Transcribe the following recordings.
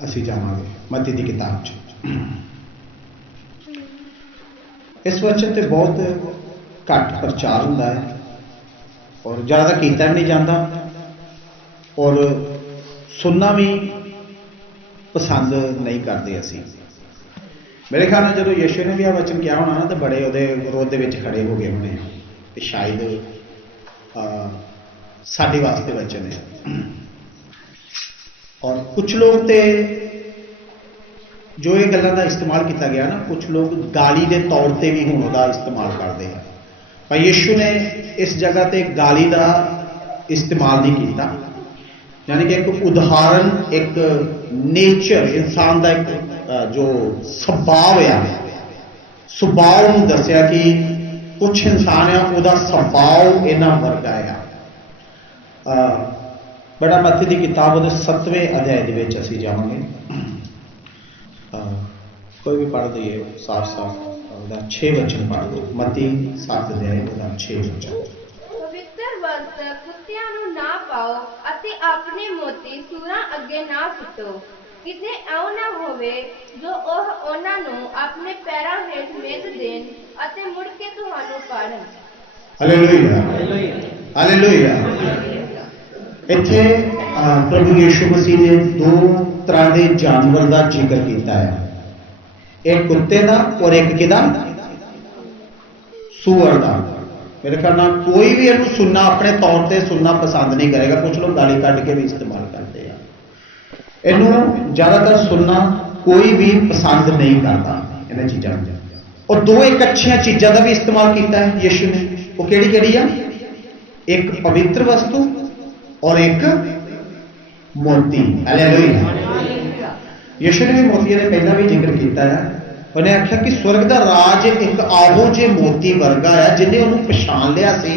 असी जावांगे मत्ती की किताब च। इस वचन ते बहुत घट प्रचार होंदा है और ज़्यादा कीता भी नहीं जाता और सुनना भी पसंद नहीं करते असी। मेरे ख्याल में जो यीशु ने भी यह वचन किया होना ना तो बड़े वो विरोध के खड़े हो गए होने तो शायद साढ़े वास्ते वचन है। और कुछ लोग तो जो ये गल्लां दा इस्तेमाल किया गया ना, कुछ लोग गाली के तौर पर भी हुण उहदा इस्तेमाल करते हैं, पर यीशु ने इस जगह ते गाली का इस्तेमाल नहीं किया। यानी कि एक उदाहरण, एक नेचर, इंसान का एक जो सुभाव है, सुभाव नूं दस्सिया कि कुछ इंसान है उहदा सुभाव इन्हां वर्गा है। बड़ा मत्ती की किताब उहदे 7वें अध्याय दे विच असीं जावांगे। कोई भी पढ़ दिए साफ साफ 6 वचन पढ़ दो। मत्ती 7 अध्याय 6 वचन। पवित्र वस्त्र कुत्तिਆਂ ਨੂੰ ਨਾ ਪਾਓ ਅਤੇ ਆਪਣੇ ਮੋਤੀ ਸੂਰਾਂ ਅੱਗੇ ਨਾ ਸੁੱਟੋ, ਕਿਤੇ ਐਉਂ ਨਾ ਹੋਵੇ ਜੋ ਉਹ ਉਹਨਾਂ ਨੂੰ ਆਪਣੇ ਪੈਰਾਂ ਹੇਠ ਮਿੱਧ ਦੇਣ ਅਤੇ ਮੁੜ ਕੇ ਤੁਹਾਨੂੰ ਪਾੜਨ। Hallelujah hallelujah. ਇੱਥੇ प्रभु यीशु मसीह ने 2 तरह के जानवर का जिक्र किया है, एक कुत्ते का और एक किदा सूअर का। मेरे ख्याल में कोई भी इन्हें सुनना अपने तौर पर सुनना पसंद नहीं करेगा। कुछ लोग गाली कढ़ के भी इस्तेमाल करते हैं। इनू ज्यादातर सुनना कोई भी पसंद नहीं करता इन्हें चीज़ों। और 2 एक अच्छिया चीज़ों का भी इस्तेमाल किया है यीशु ने। वो केड़ी केड़ी आ? एक पवित्र वस्तु और एक मोती। हालेलुया। यीशु ने भी मोतियों ने पहला भी जिक्र किया है। उन्हें आख्या कि स्वर्ग का राज एक आहो जे मोती वर्गा है जिन्हें उन्होंने पछाण लिया सी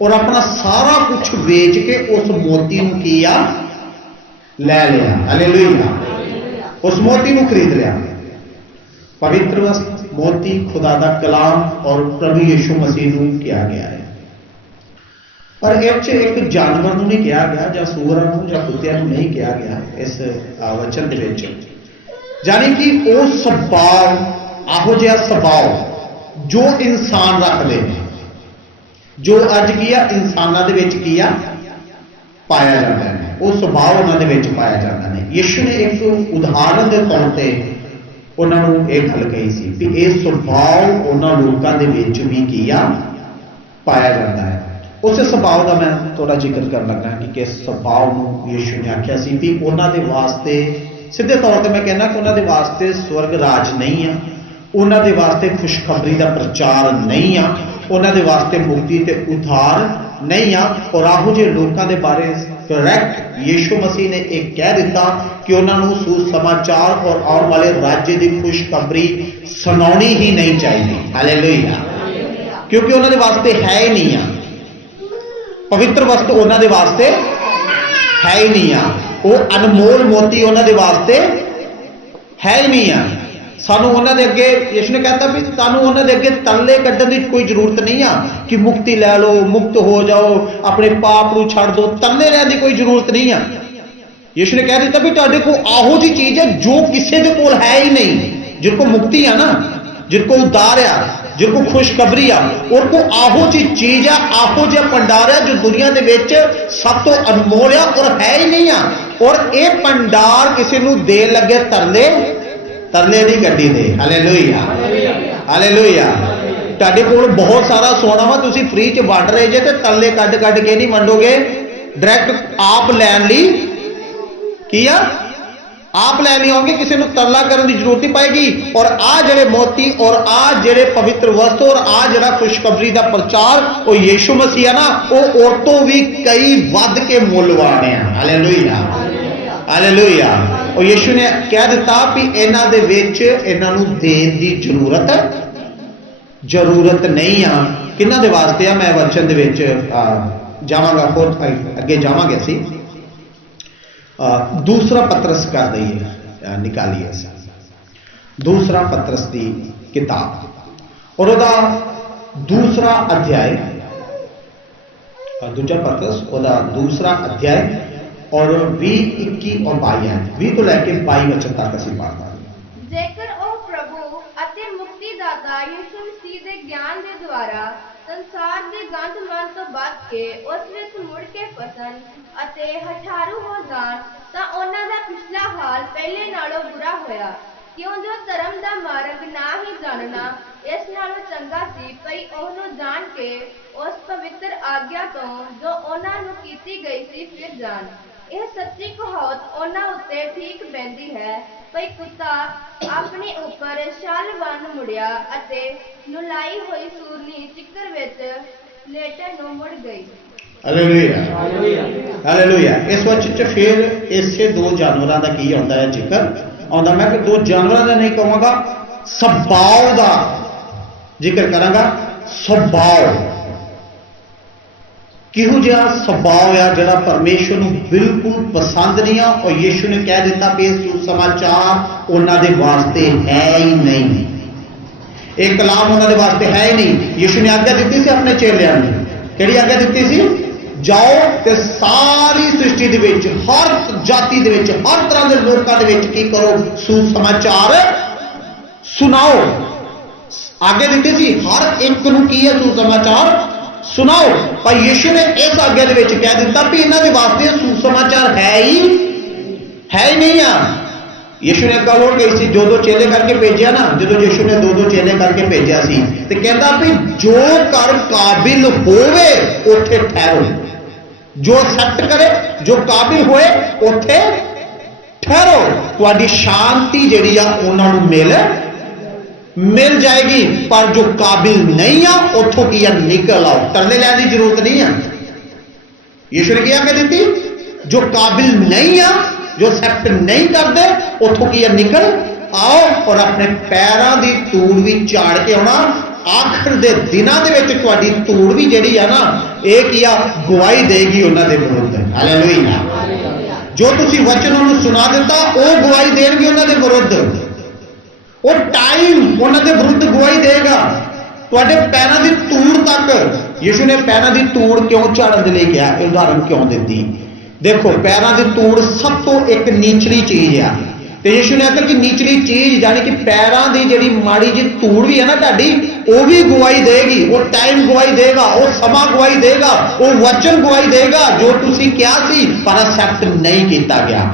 और अपना सारा कुछ वेच के उस मोती नूं किया लै लिया। हालेलुया। उस मोती नूं खरीद लिया। पवित्र वस्त्र, मोती, खुदा दा कलाम और प्रभु यीशु मसीह नूं किया गया है। पर एक जानवर नूं नहीं कहा गया, जां सूअरां नूं जां कुत्तियां नूं नहीं कहा गया इस वचन दे विच। यानी कि वो सुभाव, आहो जिहा सुभाव जो इंसान रखते हैं, जो अज की इंसानों के विच की पाया जाता है, वो सुभाव उन्होंने विच पाया जाता है। यीशु ने एक उदाहरण के तौर पर उन्होंने एक गल कही सी कि यह सुभाव उन्होंने लोगों के विच भी किया पाया जाता है। उस सुभाव का मैं थोड़ा जिक्र कर लगा कि किस सुभाव को यीशु ने आख्या सी भी उन्होंने वास्ते सीधे तौर पर मैं कहना कि उन्होंने वास्ते स्वर्ग राज नहीं है, उन्होंने वास्ते खुशखबरी का प्रचार नहीं है, उन्होंने वास्ते मुक्ति ते उद्धार नहीं है। और आहो जे लोगों के बारे करैक्ट यीशु मसीह ने एक कह दिता कि उन्होंने सुसमाचार और आने वाले राज्य की खुशखबरी सुनानी ही नहीं चाहिए। हालेलुया। क्योंकि उन्होंने वास्ते है ही नहीं है। पवित्र वस्तु उन्होंने वास्ते है ही नहीं है। वो अनमोल मोती उन्होंने वास्ते है ही नहीं है। सानू उन्होंने अगे यीशु ने कहता भी सानू उन्होंने अगे तरले कढ़ने की कोई जरूरत नहीं है कि मुक्ति लै लो, मुक्त हो जाओ, अपने पाप को छड़ दो, तरले लेने की कोई जरूरत नहीं है। यीशु ने कह दिता भी तुहाडे को आहो जी चीज है जो किसी के कोल है ही नहीं। जिनको मुक्ति है ना, जिनको उद्धार है, जिनको खुशखबरी आ, और को आहो जी चीज है, आहो जी भंडार है जो दुनिया के विच सब तो अनमोल है और है ही नहीं है। और यह भंडार किसी को दे लगे तरले तरले नहीं कड्डी दे। Hallelujah hallelujah. तुहाडे कोल बहुत सारा सोना वा, तुसीं फ्री च वंड रहे जे ते तरले कड्ड कड्ड के नहीं वंडोगे। डायरैक्ट आप लैन लई की आ आप लैने आओगे, किसी को तरला करने की जरूरत नहीं पाएगी। और आ जड़े मोती और आ जड़े पवित्र वस्तु और आ जड़ा खुशखबरी का प्रचार वो यीशु मसीह है ना, वो औरतों भी कई वध के मुलवान है। Hallelujah hallelujah. और यीशु ने कह दिता भी इन्हां दे विच इन्हां नूं देण दी जरूरत नहीं आ। किन्हां दे वास्ते आ? मैं वचन दे विच जावांगा, होर अगे जावांगे असीं। दूसरा पतरस कर दईए, निकालिए दूसरा पतरस की किताब और वह दूसरा अध्याय, दूजा पतरस वह दूसरा अध्याय और 20, 21 और 22 है 20 तो लैके 22 वचन तक असीं पढ़दा। ਜੇਕਰ ਉਹ ਪ੍ਰਭੂ ਅਤੇ ਮੁਕਤੀਦਾਤਾ ਯਿਸੂ ਮਸੀਹ ਦੇ ਗਿਆਨ ਦੇ ਦੁਆਰਾ ਸੰਸਾਰ ਦੇ ਗੰਧ-ਮਨ ਤੋਂ ਬਚ ਕੇ ਉਸ ਵਿੱਚ ਮੁੜ ਕੇ ਫਸਣ ਅਤੇ ਹਠਾਰੂ ਹੋ ਜਾਣ ਤਾਂ ਉਹਨਾਂ ਦਾ ਪਿਛਲਾ ਹਾਲ ਪਹਿਲੇ ਨਾਲੋਂ ਬੁਰਾ ਹੋਇਆ, ਕਿਉਂ ਜੋ ਧਰਮ ਦਾ ਮਾਰਗ ਨਾ ਹੀ ਜਾਣਨਾ ਇਸ ਨਾਲੋਂ ਚੰਗਾ ਸੀ ਭਈ ਉਹਨੂੰ ਜਾਣ ਕੇ ਉਸ ਪਵਿੱਤਰ ਆਗਿਆ ਤੋਂ ਜੋ ਉਹਨਾਂ ਨੂੰ ਕੀਤੀ ਗਈ ਸੀ ਫਿਰ ਜਾਣ। ਇਹ ਸੱਚੀ ਕਹਾਵਤ ਉਹਨਾਂ ਉੱਤੇ ਠੀਕ ਬਹਿੰਦੀ ਹੈ ਭਈ ਕੁੱਤਾ ਆਪਣੇ ਉੱਪਰ ਛਲ ਵੱਲ ਮੁੜਿਆ ਅਤੇ ਨੁਲਾਈ ਹੋਈ ਸੂਰਨੀ ਚਿੱਕਰ ਵਿੱਚ ਲੇਟਣ ਨੂੰ ਮੁੜ ਗਈ। Hallelujah hallelujah. ਇਸ ਵਚਨ ਚ ਫਿਰ ਇਸੇ ਦੋ ਜਾਨਵਰਾਂ ਦਾ ਕੀ ਆਉਂਦਾ ਹੈ ਜ਼ਿਕਰ ਆਉਂਦਾ। ਮੈਂ ਕਿ ਦੋ ਜਾਨਵਰਾਂ ਦਾ ਨਹੀਂ ਕਹਾਂਗਾ, ਸੁਭਾਅ ਦਾ ਜ਼ਿਕਰ ਕਰਾਂਗਾ। ਸੁਭਾਅ ਕਿਹੋ ਜਿਹਾ ਸੁਭਾਅ ਆ ਜਿਹੜਾ ਪਰਮੇਸ਼ਵਰ ਨੂੰ ਬਿਲਕੁਲ ਪਸੰਦ ਨਹੀਂ ਆ, ਔਰ ਯਿਸੂ ਨੇ ਕਹਿ ਦਿੱਤਾ ਕਿ ਇਹ ਸੁਸਮਾਚਾਰ ਉਹਨਾਂ ਦੇ ਵਾਸਤੇ ਹੈ ਹੀ ਨਹੀਂ, ਇਹ ਕਲਾਮ ਉਹਨਾਂ ਦੇ ਵਾਸਤੇ ਹੈ ਹੀ ਨਹੀਂ। ਯਿਸੂ ਨੇ ਆਗਿਆ ਦਿੱਤੀ ਸੀ ਆਪਣੇ ਚੇਲਿਆਂ ਨੂੰ, ਕਿਹੜੀ ਆਗਿਆ ਦਿੱਤੀ ਸੀ? ਜਾਓ ਤੇ ਸਾਰੀ ਸ੍ਰਿਸ਼ਟੀ ਦੇ ਵਿੱਚ ਹਰ ਜਾਤੀ ਦੇ ਵਿੱਚ ਹਰ ਤਰ੍ਹਾਂ ਦੇ ਲੋਕਾਂ ਦੇ ਵਿੱਚ ਕੀ ਕਰੋ? ਸੁਸਮਾਚਾਰ ਸੁਣਾਓ। ਆਗਿਆ ਦਿੱਤੀ ਸੀ ਹਰ ਇੱਕ ਨੂੰ ਕੀ ਹੈ? ਸੁਸਮਾਚਾਰ ਸੁਣਾਓ। ਪਰ ਯਿਸੂ ਨੇ ਇਸ ਆਗਿਆ ਦੇ ਵਿੱਚ ਕਹਿ ਦਿੱਤਾ ਵੀ ਇਹਨਾਂ ਦੇ ਵਾਸਤੇ ਸੁਸਮਾਚਾਰ ਹੈ ਹੀ ਨਹੀਂ ਆ। ਯਿਸੂ ਨੇ ਗੱਲ ਹੋਰ ਕਹੀ ਸੀ, ਦੋ ਚੇਲੇ ਕਰਕੇ ਭੇਜਿਆ ਨਾ, ਜਦੋਂ ਯਿਸੂ ਨੇ ਦੋ ਚੇਲੇ ਕਰਕੇ ਭੇਜਿਆ ਸੀ ਤੇ ਕਹਿੰਦਾ ਵੀ ਜੋ ਕਰ ਕਾਬਿਲ ਹੋਵੇ ਉੱਥੇ ਠਹਿਰੋ, ਜੋ ਸੱਚ ਕਰੇ, ਜੋ ਕਾਬਿਲ ਹੋਏ ਉੱਥੇ ਠਹਿਰੋ। ਤੁਹਾਡੀ ਸ਼ਾਂਤੀ ਜਿਹੜੀ ਆ ਉਹਨਾਂ ਨੂੰ ਮਿਲ ਜਾਏਗੀ। ਪਰ ਜੋ ਕਾबिल नहीं आ उथों की निकल आओ। तरले लेने की जरूरत नहीं है। यीशु ने क्या कह दी? जो काबिल नहीं आ, जो एक्सेप्ट नहीं करते उथों की निकल आओ और अपने पैरों की तूड़ भी झाड़ के आना। आखिर दे दिनां दे विच तुहाडी तूड़ भी जिहड़ी आ ना, ये की आ गवाही देगी उन्हां दे विरुद्ध। हालेलुया। जो तुसीं वचन उन्होंने सुना दिता वो गवाही देणगे उन्हां दे विरुद्ध। और टाइम उन्होंने विरुद्ध गवाही देगा। तुहाडे पैरों की तूड़ तक यीशु ने पैरों की तूड़ क्यों झाड़न के लिए कहा? उदाहरण क्यों दी? देखो पैरों की तूड़ सब तो एक नीचली चीज आ। तो यीशु ने आखिर कि नीचली चीज यानी कि पैरों की जी माड़ी जी तूड़ भी है ना तुहाडी, वो भी गवाही देगी। वो टाइम गवाही देगा, वो समा गवाही देगा, वो वचन गवाही देगा जो तुसीं कहा सी पर एक्सेप्ट नहीं किया गया।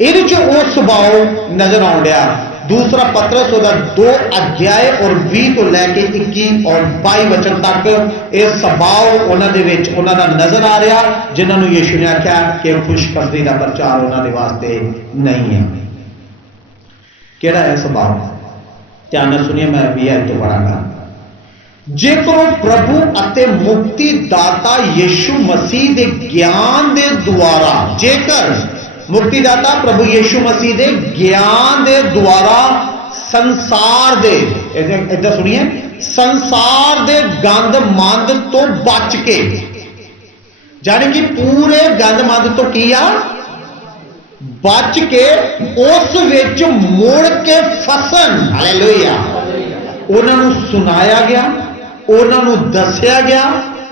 इहदे च वो सुभाव नजर आउण डिया। दूसरा पत्रस 2 अध्याय और 20 तो लैके 21 और 22 वचन तक यह स्वभाव उन्होंने नजर आ रहा जिन्होंने यीशु ने आख्या कि खुशखबरी का प्रचार उन्होंने वास्ते नहीं है। केड़ा है स्वभाव? ध्यान सुनिए, मैं भी तो पढ़ागा। जेकर प्रभु अते मुक्तिदाता यीशु मसीह के ज्ञान के द्वारा, जेकर मुक्तिदाता प्रभु यीशु मसीह के ज्ञान के द्वारा संसार दे, इधर सुनिए, संसार दे गंद मंद तो बच के, यानी कि पूरे गंद मंद तो किया बच के उस विच मुड़ के फसन। हालेलुया। उन्होंने सुनाया गया, उन्होंने दसिया गया,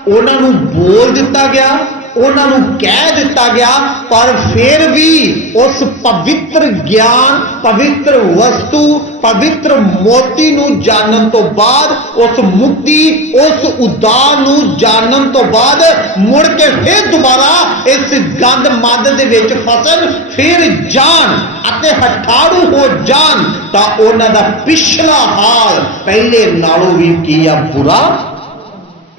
उन्होंने बोल दिता गया, उन्होंने कह दिता गया, पर फिर भी उस पवित्र ज्ञान, पवित्र वस्तु, पवित्र मोती नू जानन तो बाद, उस मुक्ति, उस उद्धार नू जानन तो बाद मुड़ के फिर दोबारा इस गंद मद दे विच फसन फिर जान अते हठाड़ू हो जान तां उन्हां दा पिछला हाल पहले नालों भी किया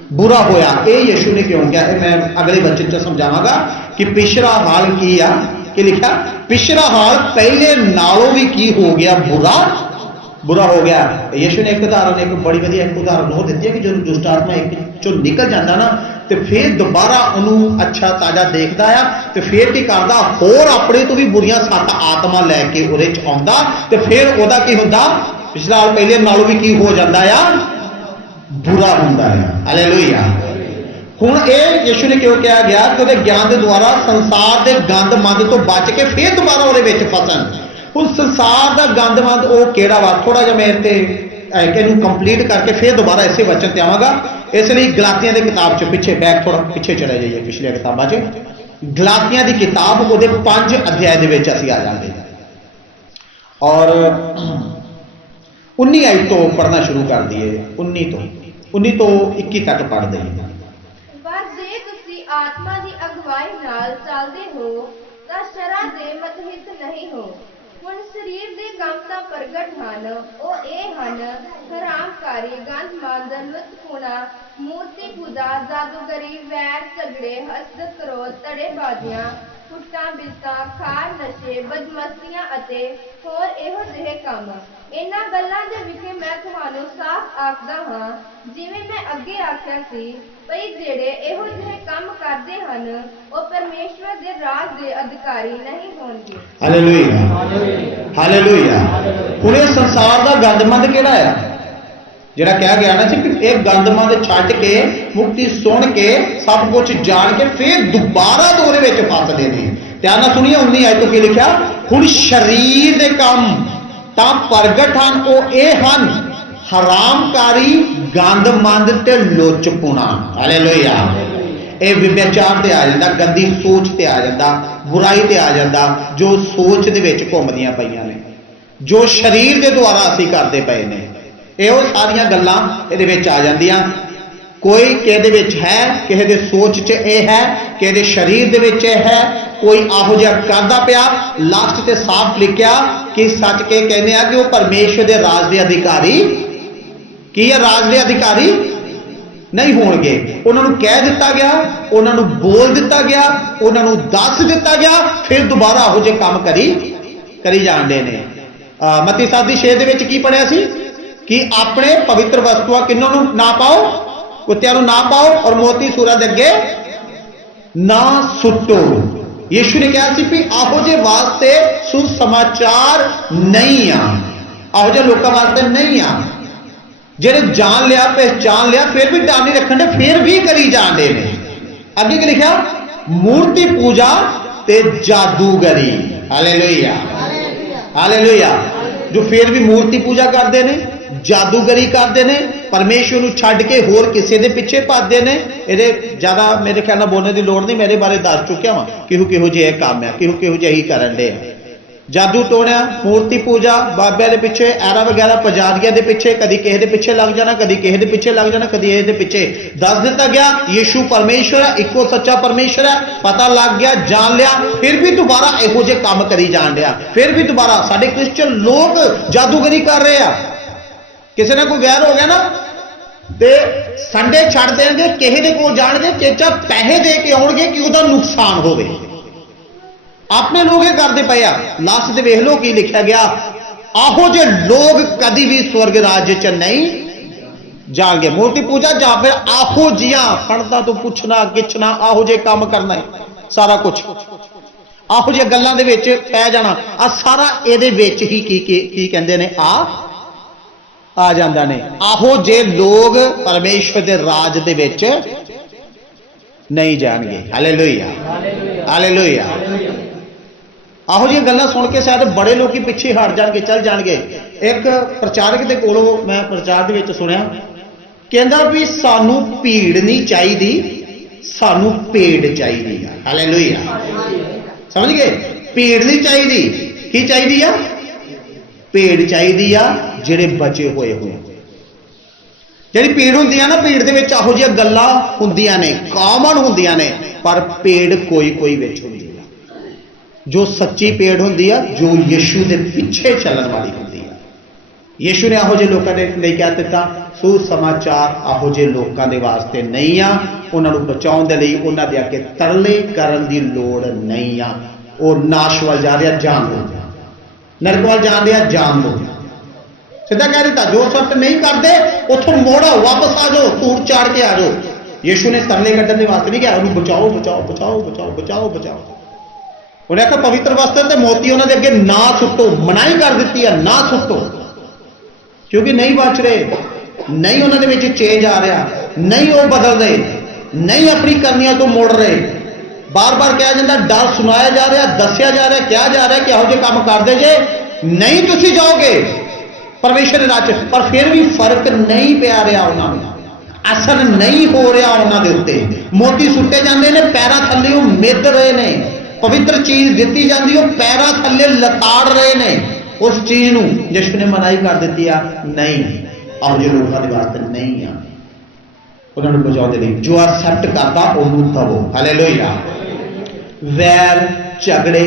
बुरा होया। ये यीशु ने क्यों किया? मैं अगले वचन च समझावांगा कि पिछला हाल की आ कि लिखा, पिछला हाल पहले नालों भी की हो गया बुरा हो गया। यीशु ने एक उदाहरण, एक बड़ी वधिया एक उदाहरण हो दी है कि जो दुष्ट आत्मा एक चो निकल जाता ना तो फिर दोबारा उन्होंने अच्छा ताजा देखता है तो फिर की करता, होर अपने तो भी बुरियां 7 आत्मा लैके उहदे च आउंदा ते फिर उहदा की हुंदा? पिछला हाल पहले नालों भी की हो जाता है, बुरा होता है। हालेलुया। हुण ये यीशु ने क्यों कहा गया कि उहदे ज्ञान के द्वारा संसार के गंद मंद तो बच के फिर दोबारा उहदे विच फसन। हुण संसार का गंद मंद वो केड़ा वा? थोड़ा जिहा मैं इत्थे इहनूं कंप्लीट करके फिर दोबारा इसे वचन ते आवांगा। इसलिए गलातियां की किताब च पिछे बैक थोड़ा पिछे चले जाइए, पिछले किताबां च गलातियां की किताब वो 5 अध्याय के असी आ जाएंगे और 19 आयत तो पढ़ना शुरू कर दिए। 19 तो 21 तक पढ़ दईए। पर जे तुसी आत्मा की अगवाई नाल चलदे हो तां शरा दे मतहित नहीं हो। हुण शरीर दे काम तां प्रगट हन, ओ ए हन हरामकारी, गंदमंद, लुत्तपुणा, मूर्ति पूजा, जादूगरी, वैर, झगड़े, हसद, क्रोध, धड़ेबाजियां, फुट्टां बिलतां, खार, नशे, बदमस्तियां अते होर ਇਹੋ ਜਿਹੇ ਕੰਮ। ਇਹਨਾਂ ਗੱਲਾਂ ਦੇ ਵਿਖੇ ਮੈਂ ਤੁਹਾਨੂੰ ਸਾਫ਼ ਆਖਦਾ ਹਾਂ, ਜਿਵੇਂ ਮੈਂ ਅੱਗੇ ਆਖਿਆ ਸੀ, ਭਈ ਜਿਹੜੇ ਇਹੋ ਜਿਹੇ ਕੰਮ ਕਰਦੇ ਹਨ ਉਹ ਪਰਮੇਸ਼ਵਰ ਦੇ ਰਾਜ ਦੇ ਅਧਿਕਾਰੀ ਨਹੀਂ ਹੋਣਗੇ। Hallelujah hallelujah. ਹੁਣ ਇਹ ਸੰਸਾਰ ਦਾ ਗੰਦਮੰਦ ਕਿਹੜਾ ਆ ਜਿਹੜਾ ਕਿਹਾ ਗਿਆ ਨਾ ਸੀ ਕਿ ਇਹ ਗੰਦਮੰਦ ਛੱਡ ਕੇ ਮੁਕਤੀ ਸੁਣ ਕੇ ਸਭ ਕੁਝ ਜਾਣ ਕੇ ਫਿਰ ਦੁਬਾਰਾ ਤੋਂ ਉਹਦੇ ਵਿੱਚ ਫਸਦੇ ਨੇ। ਧਿਆਨ ਨਾਲ ਸੁਣੀਏ 19 ਆਇਤ ਤੋਂ ਕੀ ਲਿਖਿਆ। ਹੁਣ ਸਰੀਰ ਦੇ ਕੰਮ ਤਾਂ ਪ੍ਰਗਟ ਹਨ, ਉਹ ਇਹ ਹਨ ਹਰਾਮਕਾਰੀ, ਗੰਦਮੰਦ ਤੇ ਲੁੱਚਪੁਣਾ। ਹਾਲੇਲੂਇਆ। ਇਹ ਵਿਭਿਆਚਾਰ ਤੇ ਆ ਜਾਂਦਾ, ਗੰਦੀ ਸੋਚ ਤੇ ਆ ਜਾਂਦਾ, ਬੁਰਾਈ ਤੇ ਆ ਜਾਂਦਾ, ਜੋ ਸੋਚ ਦੇ ਵਿੱਚ ਘੁੰਮਦੀਆਂ ਪਈਆਂ ਨੇ, ਜੋ ਸਰੀਰ ਦੇ ਦੁਆਰਾ ਅਸੀਂ ਕਰਦੇ ਪਏ ਨੇ। ਇਹੋ ਸਾਰੀਆਂ ਗੱਲਾਂ ਇਹਦੇ ਵਿੱਚ ਆ ਜਾਂਦੀਆਂ। ਕੋਈ ਕਿਸੇ ਦੇ ਵਿੱਚ ਹੈ, ਕਿਸੇ ਦੇ ਸੋਚ 'ਚ ਇਹ ਹੈ, ਕਿਸੇ ਦੇ ਸਰੀਰ ਦੇ ਵਿੱਚ ਇਹ ਹੈ, ਕੋਈ ਇਹੋ ਜਿਹਾ ਕਰਦਾ ਪਿਆ। ਲਾਸਟ ਤੇ ਸਾਫ਼ ਲਿਖਿਆ ਕਿ ਸੱਚ ਕੇ ਕਹਿੰਦੇ ਆ ਕਿ ਉਹ ਪਰਮੇਸ਼ਰ ਦੇ ਰਾਜ ਦੇ ਅਧਿਕਾਰੀ ਕੀ ਹੈ, ਰਾਜ ਦੇ ਅਧਿਕਾਰੀ ਨਹੀਂ ਹੋਣਗੇ। ਉਹਨਾਂ ਨੂੰ ਕਹਿ ਦਿੱਤਾ ਗਿਆ, ਉਹਨਾਂ ਨੂੰ ਬੋਲ ਦਿੱਤਾ ਗਿਆ, ਉਹਨਾਂ ਨੂੰ ਦੱਸ ਦਿੱਤਾ ਗਿਆ, ਫਿਰ ਦੁਬਾਰਾ ਇਹੋ ਜਿਹੇ ਕੰਮ ਕਰੀ ਜਾਂਦੇ ਨੇ। ਮੱਤੀ 7:6 ਦੇ ਵਿੱਚ ਕੀ ਪੜਿਆ ਸੀ कि अपने पवित्र वस्तुआ किन्नों ना पाओ, कुत्तियां ना पाओ और मोती सूरा दे अगे ना सुट्टो। यीशु ने कहा कि आहो जे वास्ते सुसमाचार नहीं आ, आहो जे लोगों वास्ते नहीं आ जेड़े जान लिया, पहचान लिया, फिर भी ध्यान नहीं रखने, फिर भी करी जाते हैं। अगे क्या लिखा, मूर्ति पूजा ते जादूगरी। Hallelujah hallelujah. जो फिर भी मूर्ति पूजा करते हैं, जादूगरी करते हैं, परमेश्वर को छड्ड के होर किसी के पिछे भजते हैं। ये ज़्यादा मेरे ख्याल नाल बोलने की लोड़ नहीं, मेरे बारे दस चुकिया वा किहो जिहे काम है, किहो जिही करन दे। जादू टोणिया, मूर्ति पूजा, बाबे के पिछे, ऐरा वगैरह पुजारिया के पिछे, कभी किसी के पिछे लग जाना, कभी किसी के पिछे लग जाना, कभी ये पिछे। दस दिता गया यीशु परमेश्वर है, इको सच्चा परमेश्वर है, पता लग गया, जान लिया, फिर भी दोबारा इहो जे काम करी जान दिया। फिर भी दोबारा साडे क्रिश्चियन लोग जादूगरी कर रहे हैं। किसी ने कोई वैर हो गया ना तो संडे छड़ देंगे, किसी के कोल जाणगे, चेचा पैसे दे के आउणगे कि उहदा नुकसान होवे। अपने लोग ये करते पे आ। लास्ट दे वेख लो की लिखा गया, आहो जे लोग कभी भी स्वर्ग राज्य च नहीं जाणगे। मूर्ति पूजा जा फिर आहो जिया फड़दा तो पुछना गिछना, आहो जे काम करना है, सारा कुछ आहो जे गल्लां दे विच पै जाना। आ सारा इहदे विच ही की कहंदे ने आ जांदा ने। आहो जे लोग परमेश्वर दे राज दे विच नहीं जाणगे। Hallelujah hallelujah. आहो जी गल्लां सुन के शायद बड़े लोग पिछे हट जाएंगे, चल जाएंगे। एक प्रचारक के कोलों मैं प्रचार दे विच सुनिया, कहंदा भी सानू भीड़ नहीं चाहिदी, सानू पेड़ चाहिदी। हालेलुया। समझ गए? भीड़ नहीं चाहिदी, की चाहिदी आ? पेड़ चाहिदी आ जिहड़े बचे हुए होए। जिहड़ी भीड़ हुंदी आ ना, भीड़ दे विच आहो जिहियां गल्लां हुंदियां ने, कॉमन हुंदियां ने, पर पेड़ कोई कोई विच हुंदी आ जो सच्ची पेड़ हुंदी आ, जो यीशु दे पिछे चलण वाली हुंदी आ। यीशु ने आहो जे लोकां दे लई कह दित्ता, सुसमाचार आहो जे लोकां दे वास्ते नहीं आ। उन्हां नूं बचाउण दे लई उन्हां दे अगे तरले करन दी लोड़ नहीं आ। और नाश वल जा रिहा, जान दो, नरक वल जा रिहा, जान दो। सीधा कह दिता, जो सख्त नहीं करते उथों मोड़ो, वापस आ जाओ, टूट चाड़ के आ जाओ। यीशु ने तरले कड्ढण दे वास्ते नहीं कहा उन्हें बचाओ बचाओ बचाओ बचाओ बचाओ बचाओ। उन्हें आखिया पवित्र वस्त्र ते मोती उन्होंने अगे ना सुट्टो, मनाही कर दी है, ना सुट्टो, क्योंकि नहीं बच रहे, नहीं उन्होंने विच चेंज आ रहा, नहीं वो बदल रहे, नहीं अपनी करनिया तो मुड़ रहे। बार बार कहा जाता, डर सुनाया जा रहा, दसिया जा रहा, क्या जा रहा कि यहो जे काम करदे जे नहीं तुसीं जाओगे परमेश्वर दे राज, पर फिर भी फर्क नहीं पिया रहा उन्होंने। असर नहीं हो रहा उन्होंने उत्ते मोती सुटे जाते हैं पैरों थले वो मिध रहे ने पवित्र चीज दी जाती है पैरों थले लताड़ रहे ने उस चीज को यीशु ने मनाई कर दी आ नहीं आओ जो लोगों के वास्ते नहीं आ उन्होंने बचाने लिए जो एक्सेप्ट करता उन्होंने दवो हालेलुया वैर झगड़े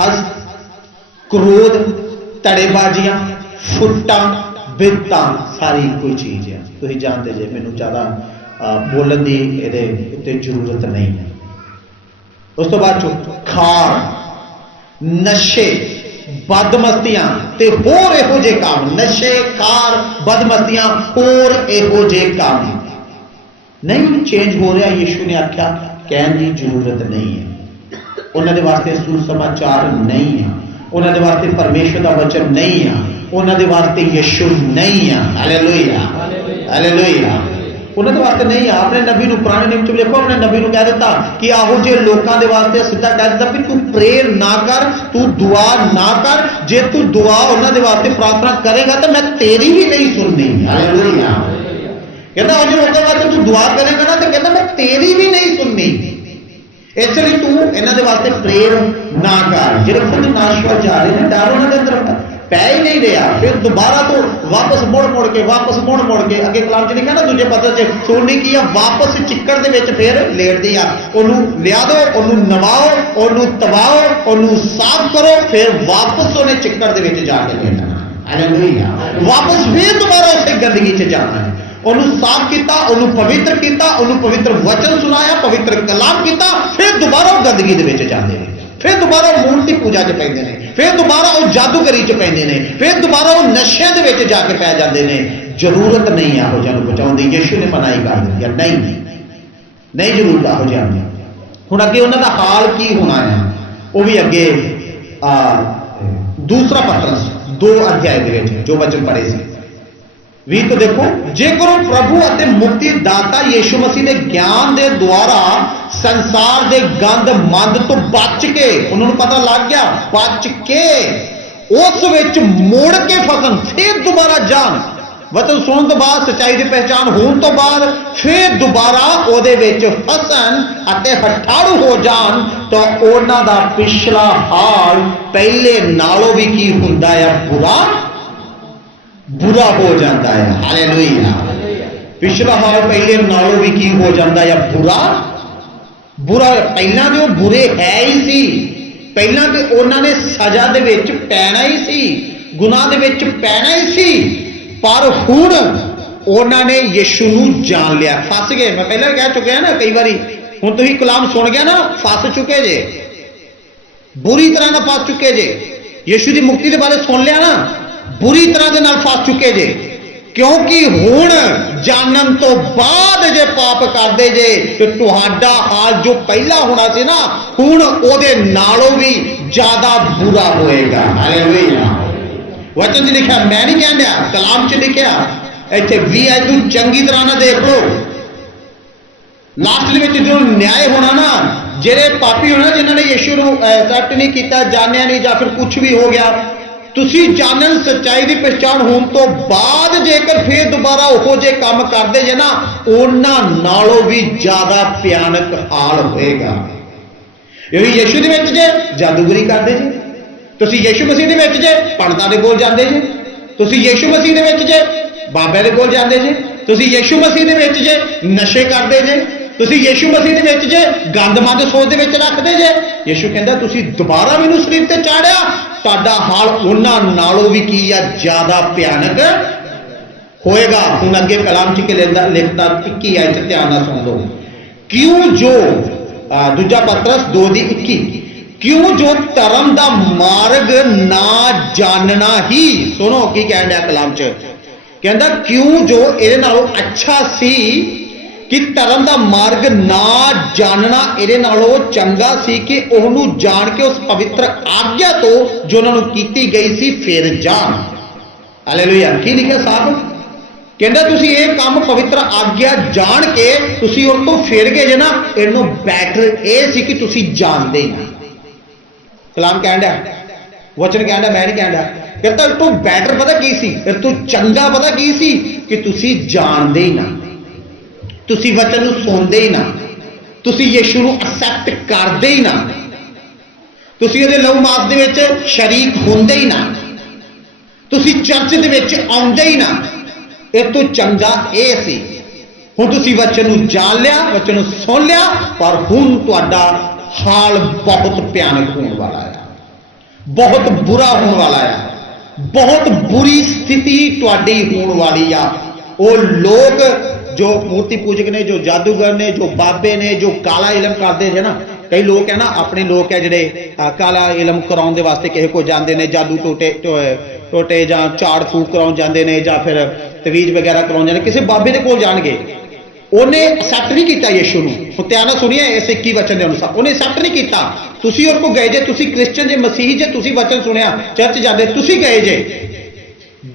हस क्रोध तड़ेबाजियां फुट्टा बिदता सारी कोई चीज है तुम जानते जे मैनू ज़्यादा बोलन की ये जरूरत नहीं है उस तो बाद खार नशे बदमस्तियां ते होर इहो जे काम नशे खार बदमस्तियां होर इहो जे काम नहीं चेंज हो रहा यीशु ने आख्या कहने की जरूरत नहीं है उन्होंने वास्ते सुसमाचार नहीं है उन्होंने वास्ते परमेश्वर का वचन नहीं है उन्होंने वास्ते यीशु नहीं है हालेलुया हालेलुया उन्होंने वास्ते नहीं है अपने नबी को पुराने नियम च देखो अपने नबी को कह दिता कि आहो जे लोगों के वास्ते सीधा कह दिता भी तू प्रेयर ना कर तू दुआ ना कर जे तू दुआ उन्होंने वास्ते प्रार्थना करेगा तो मैं तेरी भी नहीं सुननी हालेलुया कहता जो लोगों के वास्ते तू दुआ करेगा ना तो कहता मैं तेरी भी नहीं सुननी इसलिए तू इन्होंने वास्ते प्रेयर ना कर जो खुद नाशवा जा रहे हैं डर उन्होंने अंदर पै ही नहीं रहा फिर दोबारा तो वापस मुड़ मुड़ के अगे कलाम च लिखा ना दूजे पत्र च सुननी की वापस चिक्कड़ दे विच फिर लेटदी आ ओनू लिया दो ओनू नवाओ ओनू तवाओ ओनू साफ करो फिर वापस उन्हें चिक्कड़ दे विच जाके लेटना हालेलुया वापस फिर दोबारा उसे गंदगी च जाना है उन्होंने साफ किया उन्होंने पवित्र किया उन्होंने पवित्र वचन सुनाया पवित्र कलाम किया फिर दोबारा गंदगी दे जाते हैं फिर दोबारा मूर्ति पूजा च पैंदे ने फिर दोबारा वो जादूगरी च पैंदे ने फिर दोबारा वो नशे दे विच जाके पै जाते हैं जरूरत नहीं है हो जाने बचाने की यीशु ने मनाई कर दी है नहीं जरूरत हो जाने हुण अगे उन्होंने हाल की होना है वो भी अगे दूसरा पत्रस 2 अध्याय जो वचन पढ़े से भी तो देखो जेकर प्रभु अते मुक्ति दाता यीशु मसीह ने ज्ञान दे द्वारा संसार दे गंद मंद तो बच के उन्होंने पता लग गया बच के उस विच मुड़ के फसन फिर दोबारा जान वचन सुनने तो बाद सच्चाई की पहचान होने तो बाद फिर दोबारा ओदे विच फसन अते हठाड़ू हो जान तो उन्हां दा पिछला हाल पहले नालों भी की हुंदा है बुरा हो जाता है हालेलुया पिछला हाल पहले नालों भी की हो जाता है बुरा पहला तो बुरे है ही सी पहला तो उन्होंने सजा दे विच पैना ही सी गुनाह दे विच पैना ही सी पर हुण उन्होंने यीशु नूं जान लिया फस गए मैं पहले कह चुका ना कई बारी हुण तुसीं कलाम सुन गया ना फस चुके जे बुरी तरह ना फस चुके जे यीशु की मुक्ति के बारे सुन लिया ना बुरी तरह के नाल फस चुके जे क्योंकि हुण जानन तो बाद जे पाप करदे जे तो तुहाडा हाल जो पहला होना सी ना हुण ओदे नालों भी ज्यादा बुरा होएगा हालेलुया वचन च लिखा मैं नहीं कह रहा कलाम च लिखा इत्थे भी है तू चंगी तरह ना देख लो लास्ट में जो न्याय होना ना जेरे पापी होना जिन्होंने यीशु को एक्सेप्ट नहीं किया जानिया नहीं या फिर कुछ भी हो गया तुसी जानन सच्चाई की पहचान होने तो बाद जेकर फिर दोबारा उहो जे काम करते जे ना उन्हां नालों भी ज्यादा भयानक हाल होएगा यही यीशु दे विच जे जादूगरी करते जे तुसी यीशु मसीह दे विच जे पंडितां दे कोल जांदे जे तुसी यीशु मसीह दे विच जे बाबे दे कोल जांदे जे तुसी यीशु मसीह दे विच जे नशे करते जे तुसी यीशु मसीह दे विच जे गंदमंद सोच दे विच रखदे जे यीशु कहंदा तुसी दोबारा मैनूं सलीब ते चाढ़िया तुहाडा हाल उन्हां नालों भी की आ ज्यादा भयानक होएगा हुण अगे कलाम च लिखता 21 आयत ध्यान नाल सुन लो क्यों जो दूजा पत्रस 2:21 क्यों जो धर्म दा मार्ग ना जानना ही सुनो की कहण दिया कलाम च कहंदा क्यों जो इहदे नालों अच्छा सी कि धर्म का मार्ग ना जानना इहदे नालों चंगा सी कि ओहनू जान के उस पवित्र आज्ञा तो जो उन्होंने की गई सी फिर जान हालेलुया की लिखा साहब कहंदा तुसीं ये काम पवित्र आज्ञा जान के तुसीं उस तो फिर गए जे ना इहनों बैटर ये सी कि तुसीं जानदे ही ना कलाम कहण दिया वचन कहण दिया मैं नहीं कहण दिया कहता तो बैटर पता की सी तो चंगा पता की सी कि तुसीं जानदे ही ना तुसी वचन नूं सुनदे ही ना, तुसी यीशु नूं एक्सैप्ट करदे ही ना, तुसी उहदे लहू मास दे विच शरीक हुंदे ही ना, तुसी चर्च दे विच आउंदे ही ना। इस तो चंगा यह सी हुण तुसी वचन नूं जान लिया, वचन नूं सुन लिया, पर हुण तुहाडा हाल बहुत भयानक होने वाला है, बहुत बुरा होने वाला है, बहुत बुरी स्थिति तुहाडी होने वाली आ। वो लोग जो मूर्ति पूजक ने, जो जादूगर ने, जो बाबे ने, जो काला इलम करते हैं ना, कई लोग है ना अपने लोग है जिहड़े काला इलम कराउण दे वास्ते किसी को जाते हैं, जादू टोटे टोटे जां झाड़ फूक कराउण जाते हैं, जां फिर तवीज वगैरह कराउण जाते, किसी बाबे दे कोल जाणगे। उन्हें एक्सैप्ट नहीं किया यीशु नूं, ध्यान नाल सुनिए इस 21 वचन के अनुसार उन्हें एक्सैप्ट नहीं किया। तुसी उस को गए जे, तुसी क्रिश्चियन जे, मसीही जे, तुसी वचन सुनिया, चर्च जाते, तुसी गए जे,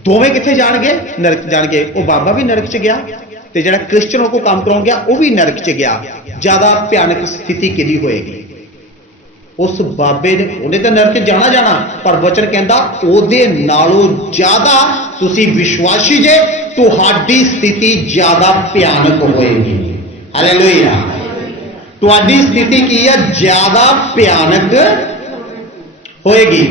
दोवें कित्थे जाणगे? नरक जाणगे। वो बाबा भी नरक च गया ते जिहड़ा क्रिश्चियन को काम कराउण गया वो भी नरक च गया। ज्यादा भयानक स्थिति किहदी होएगी? उस बाबे ने, उन्हें तो नरक जाना जाना, पर वचन कहंदा ओदे नालों ज्यादा तुसी विश्वासी जे, तुहाडी स्थिति ज्यादा भयानक होएगी। हालेलुया। तुहाडी स्थिति की है? ज्यादा भयानक होएगी।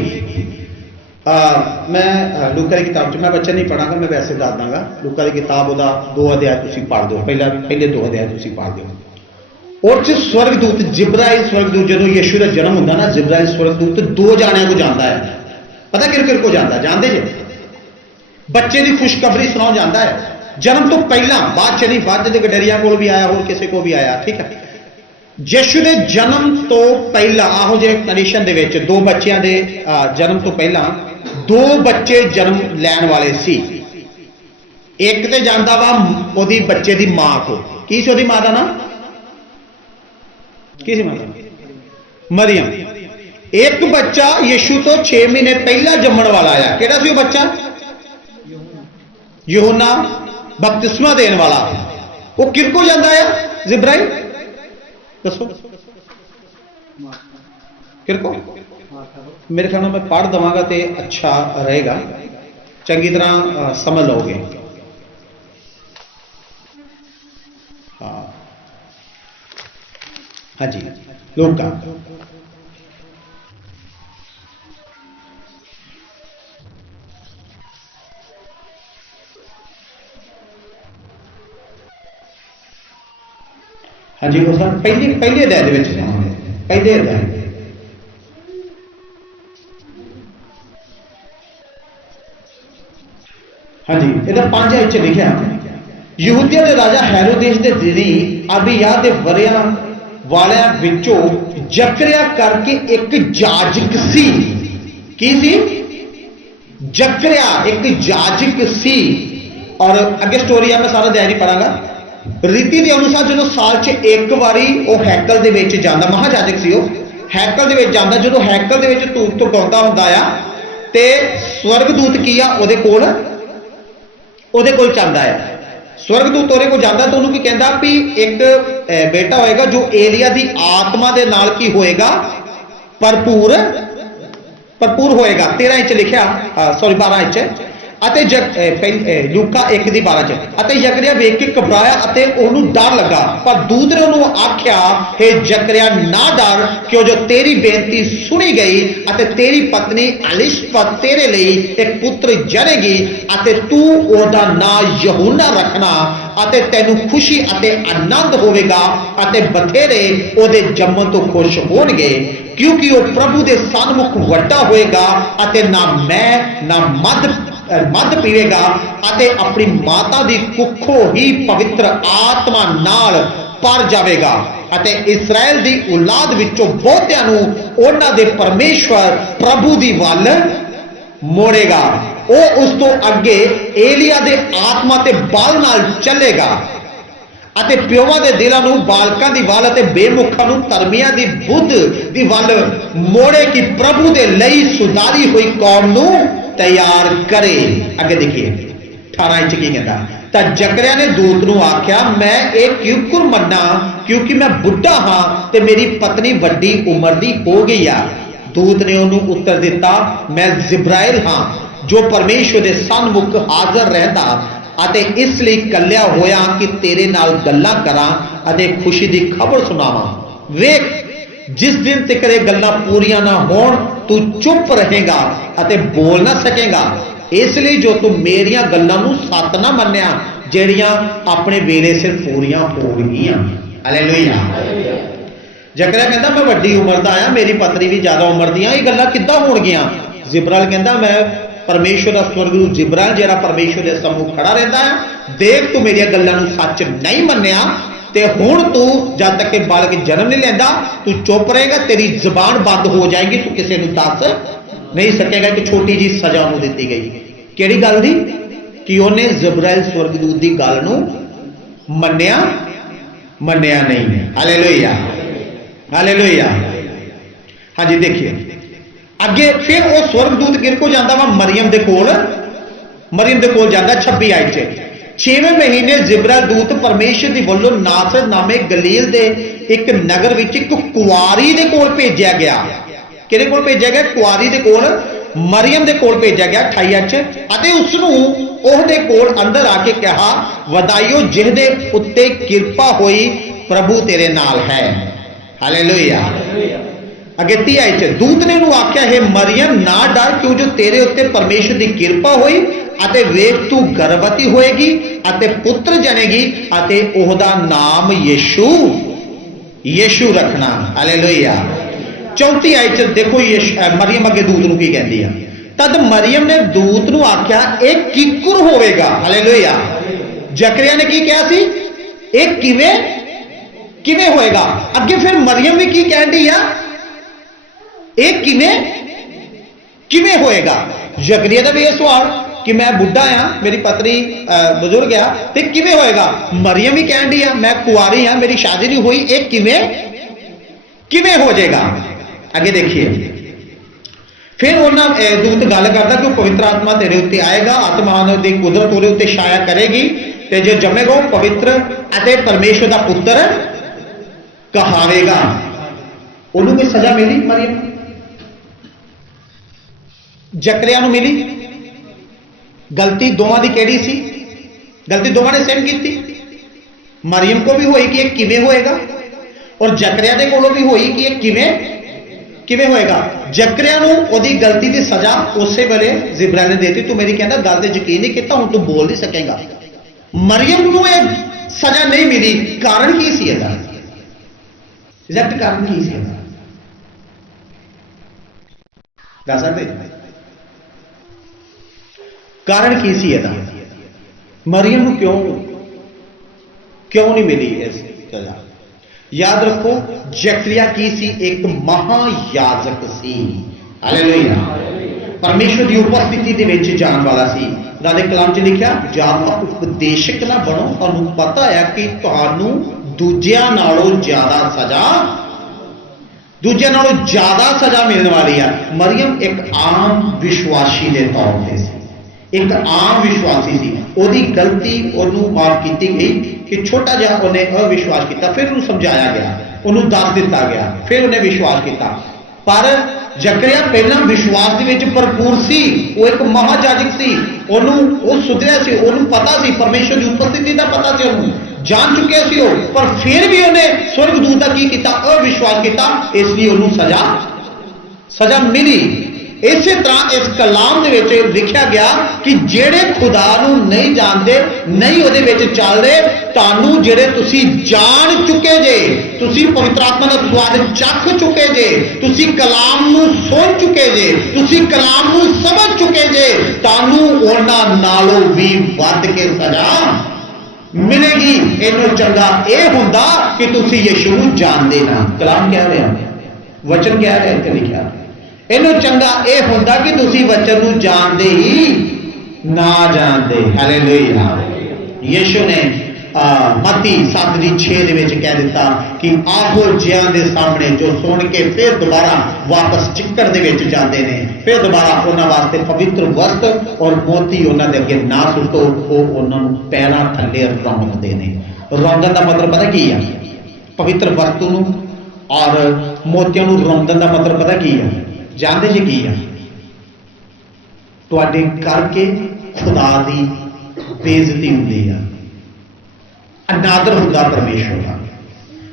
मैं लूका की किताब मैं बच्चा नहीं पढ़ांगा, मैं वैसे दस दांगा। लूका की किताब वह 2 अध्याय तुसी पढ़ दो, पहले 2 अध्याय तुसी पढ़ दो। और स्वर्गदूत जिब्राइल स्वर्गदूत जो यीशु का जन्म होंगे ना, जिब्राइल स्वर्गदूत 2 जाणियां को जाता है। पता किर को जाता है? जानते जे? बच्चे की खुशखबरी सुनाओ जाता है जन्म तो पहला, बाद च नहीं, बाद गडरिया को भी आया, और किसी को भी आया। ठीक है, यीशु के जन्म तो पहला आहो जे कंडीशन दे विच 2 बच्चों के जन्म तो पहला 2 बच्चे जन्म लैन वाले सी। एक तो जाता वा ओदी बच्चे की मां को, की सी ओदी मां का नाम? की सी मां का? मरियम। एक बच्चा यीशु तो 6 महीने पहला जम्मण वाला आया, केड़ा सी वो बच्चा? यूहन्ना बपतिस्मा देने वाला। वो किरको जाता है? जिब्राइल दसो किरको? मेरे ख्याल मैं पढ़ दवांगा तो अच्छा रहेगा, चंगी तरह समझ लोगे। हाँ हाँ जी, लूका हाँ जी, उस पहले अध्याय दे विच पहले अध्याय हाँ जी, इधर 5 अध्याय च लिखा, यहूदिया के राजा हेरोदेस के दिनी अबिय्याह के वरियां वालियां विचों जकरिया करके एक जाजक सी। की सी? जकरिया एक जाजक सी। और अगे स्टोरी है, मैं सारा अध्याय नहीं पढ़ांगा। रीति के अनुसार जो साल च एक बारी वो हैकल दे विच जांदा, महाजाजक सी वो, हैकल दे विच जांदा। जो हैकल दे विच धूप टुकाउंदा हुंदा आ ते स्वर्गदूत की आ ओदे कोल चांदा है। स्वर्गदूत ओदे कोल जांदा तो उन्होंने की कहंदा भी एक बेटा होएगा जो एलिया की आत्मा दे नाल की होएगा, भरपूर होएगा। 13 इंच लिखा, सॉरी 12 इंच। लूका 1:12 जकरिया वेख के घबराया अते ओनू डर लगा, पर दूत ने ओनू आख्या, हे जकरिया ना डर, क्यों जो तेरी बेनती सुनी गई अते तेरी पत्नी एलिशबत तेरे लिए एक पुत्र जनेगी अते तू ओदा नाम यूहन्ना रखना अते तेनू खुशी अते आनंद होवेगा अते बथेरे ओदे जम्मन तो खुश होणगे, क्योंकि वो प्रभु दे सन्मुख वड्डा होएगा अते ना मैं ना मद पीवेगा अते अपनी माता दी कुखों ही पवित्र आत्मा नाल भर जाएगा अते इस्राएल दी औलाद विचों बहुतियां नूं उन्हां दे परमेश्वर प्रभु दी वल मोड़ेगा। वो उस तो अगे एलिया दे आत्मा ते बल नाल चलेगा अते प्योवां दे दिलां नूं बालकां दी वल अते बेमुखां नूं धर्मियां दी बुद्ध दी वल मोड़े कि प्रभु दे लई सुधारी हुई कौम नूं तैयार करे। अगे देखिए 18 इंच की कहता, तो जकरिया ने दूत नूं आख्या, मैं एक क्यों मन्ना, क्योंकि मैं बुढ़ा हाँ ते मेरी पत्नी वड्डी उम्र दी हो गई आ। दूत ने उन्होंने उत्तर दिता, मैं जिब्राइल हाँ जो परमेश्वर के सन्मुख हाजर रहता ਅਤੇ ਇਸ ਲਈ ਕੱਲਿਆ ਹੋਇਆ ਕਿ ਤੇਰੇ ਨਾਲ ਗੱਲਾਂ ਕਰਾਂ ਅਤੇ ਖੁਸ਼ੀ ਦੀ ਖਬਰ ਸੁਣਾਵਾਂ। ਵੇਖ, ਜਿਸ ਦਿਨ ਤੱਕ ਇਹ ਗੱਲਾਂ ਪੂਰੀਆਂ ਨਾ ਹੋਣ ਤੂੰ ਚੁੱਪ ਰਹੇਗਾ ਅਤੇ ਬੋਲ ਨਾ ਸਕੇਗਾ। ਇਸ ਲਈ ਜੋ ਤੂੰ ਮੇਰੀਆਂ ਗੱਲਾਂ ਨੂੰ ਸੱਚ ਨਾ ਮੰਨਿਆ ਜਿਹੜੀਆਂ ਆਪਣੇ ਵੇਲੇ ਸਿਰ ਪੂਰੀਆਂ ਹੋਣਗੀਆਂ। ਹਾਲੇਲੂਇਆ। ਜ਼ਕਰਿਆ ਕਹਿੰਦਾ ਮੈਂ ਵੱਡੀ ਉਮਰ ਦਾ ਆਇਆ, ਮੇਰੀ ਪਤਨੀ ਵੀ ਜ਼ਿਆਦਾ ਉਮਰ ਦੀਆਂ, ਇਹ ਗੱਲਾਂ ਕਿੱਦਾਂ ਹੋਣਗੀਆਂ? ਜਿਬਰਾਇਲ ਕਹਿੰਦਾ ਮੈਂ परमेश्वर का स्वर्गदूत जिब्राइल जिहड़ा परमेश्वर के सम्मुख खड़ा रहता है, देख तू मेरी गल्लां नूं सच नहीं मन्निया ते हुण तू जब तक के बालक जन्म नहीं लैंदा तू चुप रहेगा, तेरी जबान बंद हो जाएगी, तू किसी नूं दस नहीं सकेगा। कि छोटी जी सजा उन्होंने दित्ती गई। किहड़ी गल दी? कि उन्हें जिब्राइल स्वर्गदूत की गल नूं मन्निया नहीं। Hallelujah, hallelujah. हाँ जी, देखिए अगे फिर वो स्वर्गदूत किर को जाता वा? मरियम दे कोल जाता। 26 आयत च 6वें महीने जिब्राइल दूत परमेश्वर दी वल्लों नासरत नामे गलील दे एक नगर विच एक कुआरी दे कोल भेजिया गया। किहदे कोल भेजिया गया? कुआरी दे कोल, मरियम दे कोल भेजिया गया। 28 आयत च अते उसनूं ओहदे कोल अंदर आके कहा, वधाइयो जिहदे उत्ते किरपा होई, प्रभु तेरे नाल है। हालेलुया। अगे 30 आयत दूत ने नूं आख्या, हे मरियम ना डर, क्यों जो तेरे उत्ते परमेश्वर की किरपा होई अते वेख तू गर्भवती होएगी अते पुत्र जनेगी अते ओहदा नाम यीशु रखना। हालेलुया। 34 आयत देखो मरियम अगे दूत नूं की कहंदी है। तद मरियम ने दूत नूं आख्या, एक किकुर होवेगा। हालेलुया। जकरिया ने की कहा सी? एक किवें होएगा? अगे फिर मरियम भी की कहंदी है, एक किवें होएगा? जकरिया का भी यह सवाल कि मैं बुढ़ा हाँ, मेरी पत्नी बुजुर्ग आ, तो किवें होएगा? मरियम भी कह दी है मैं कुआरी हाँ, मेरी शादी नहीं हुई, एक किवें हो जाएगा? आगे देखिए फिर उन्होंने दूत गल करता कि पवित्र आत्मा तेरे उत्ते आएगा, आत्मा की कुदरत तेरे उत्ते छाया करेगी, तो जो जमेगा वो पवित्र अते परमेश्वर का पुत्र कहावेगा। उन्होंने कोई सजा मिली? मरियम जकरिया नूं मिली? गलती दोवां दी केड़ी सी? गलती दोवां ने सेम की थी। मरियम को भी हुई कि यह किवें होएगा, और जकरिया दे कोलों भी हुई कि यह किवें होएगा। जकरिया नूं ओदी गलती की सजा उस वेले जिब्राइल ने देती। तू मेरी कहना गल ते यकीन नहीं किया, हुण तू बोल नहीं सकेगा। मरियम नूं यह सजा नहीं मिली, कारण की सी? इसदा एग्जैक्ट कारण की सी? दस सकते कारण की सी? मरियम को क्यों नहीं मिली इस सजा? याद रखो जकरिया की सी? एक महायाजक सी। हालेलुया। परमेश्वर की उपस्थिति दे विच जाण वाला सी। राधे कलाम च लिखिया, ज्यादा उपदेशक ना बनो, तुहानूं पता है कि तुहानूं दूजियां नालों ज्यादा सजा मिलने वाली है। मरियम एक आम विश्वासी के तौर पर सी, एक आम विश्वासी सी। ओदी गलती उन्होंने माफ की गई कि छोटा जिहा उन्हें अविश्वास किया, फिर उन्होंने समझाया गया, उन्होंने दस दिता गया, फिर उन्हें विश्वास किया। पर जकरिया पहला विश्वास के विच भरपूर सी, वो एक महायाजक सी, उन्होंने सुधरिया सी, उन्होंने पता सी परमेश्वर की उपस्थिति का पता सी, उन्होंने जान चुके सी हो, पर फिर भी उन्हें स्वर्गदूत का की किया? अविश्वास किया, इसलिए उन्होंने सजा मिली। इसी तरह इस कलाम दे विच लिखा गया कि जेड़े खुदा नूं नहीं जानते, नहीं उहदे विच चल रहे, तुहानूं जेड़े तुसीं जान चुके जे, तुसीं पवित्र आत्मा दा स्वाद चख चुके जे, तुसीं कलाम नूं सुन चुके जे, तुसीं कलाम नूं समझ चुके जे, तुहानूं उहनां नालों भी वध के सजा मिलेगी। इन्हों चंगा यह हुंदा कि तुसीं यीशु नूं जानदे ना। कलाम कह रहा, वचन कह रहा, इत्थे लिखा, इन्हों चंगा यह होंदा कि तुसीं वचन नूं जानदे ही ना जानदे। हालेलुया। यीशु ने मत्ती 7:6 दे विच कह दिता कि आहो जिहां दे सामने जो सुन के फिर दोबारा वापस चिक्कड़ दे विच जांदे ने, फिर दोबारा उन्हां वास्ते पवित्र वस्त्र और मोती उन्हां दे अगे ना सुटो, वो उन्हां नूं पैरां थल्ले रौंददे ने। रौंदण दा मतलब पता की है? पवित्र वस्तु नूं और मोतियां नूं रौंदण दा मतलब पता की है? जानते जी की है? तुहाडे करके खुदा दी ਬੇਇੱਜ਼ਤੀ ਹੁੰਦੀ ਆ, ਅਨਾਦਰ ਹੁੰਦਾ ਪਰਮੇਸ਼ਵਰ ਦਾ।